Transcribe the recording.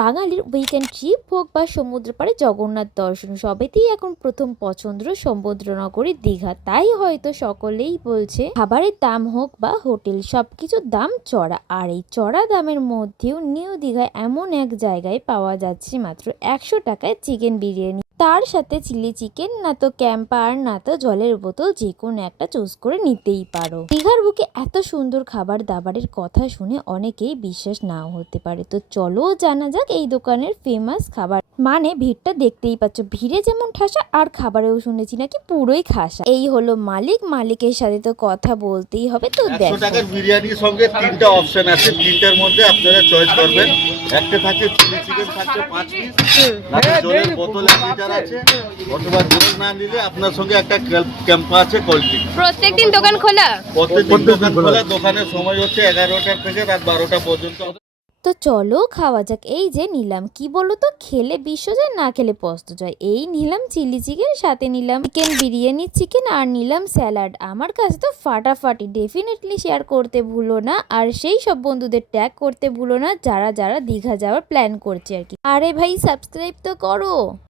বাঙালির weekend trip হোক বা সমুদ্র পাড়ে জগন্নাথ দর্শন সবেতেই এখন প্রথম পছন্দ সমুদ্রনগরী দীঘা। তাই হয়তো সকলেই বলছে খাবারের দাম হোক বা হোটেল সবকিছুর দাম চড়া, আর এই চড়া দামের মধ্যেও নিউ দীঘায় এমন এক জায়গায় পাওয়া যাচ্ছে মাত্র 100 টাকায় চিকেন বিরিয়ানি, তার সাথে চিলি চিকেন, না তো ক্যাম্পার, না তো জলের বোতল, যে কোনো একটা চুজ করে নিতেই পারো। দীঘার বুকে এত সুন্দর খাবার দাবারের কথা শুনে অনেকেই বিশ্বাস নাও হতে পারে, তো চলো জানা যাক এই দোকানের ফেমাস খাবার। মানে ভিড়টা দেখতেই পাচ্ছ, ভিড়ে যেমন ঠাসা আর খাবারেও শুনেছি নাকি পুরোই খাসা। এই হলো মালিক, মালিকের সাথে তো কথা বলতেই হবে। তো 100 টাকার বিরিয়ানির সঙ্গে 3টা অপশন আছে, 3টার মধ্যে আপনারা চয়েস করবেন। একটা থাকে চিলি চিকেন, থাকছে 5 পিস, নাকি জলের বোতল 1 লিটার আছে, অথবা জল না নিলে আপনার সঙ্গে একটা ক্যাম্পা আছে কোল্ড ড্রিঙ্ক। প্রত্যেকদিন দোকান খোলা? প্রত্যেকদিন দোকান খোলা। দোকানের সময় হচ্ছে 11টা থেকে রাত 12টা পর্যন্ত। তো চলো খাওয়া যাক। এই যে নিলাম, কি বলো তো, খেলে বিশ্ব যায় না খেলে পস্ত যায়। এই নিলাম চিলি চিকেন, সাথে নিলাম চিকেন বিরিয়ানি চিকেন, আর নিলাম স্যালাড। আমার কাছে তো ফাটাফাটি। ডেফিনেটলি শেয়ার করতে ভুলো না, আর সেই সব বন্ধুদের ট্যাগ করতে ভুলো না যারা যারা দীঘা যাওয়ার প্ল্যান করছে আর কি। আরে ভাই সাবস্ক্রাইব তো করো।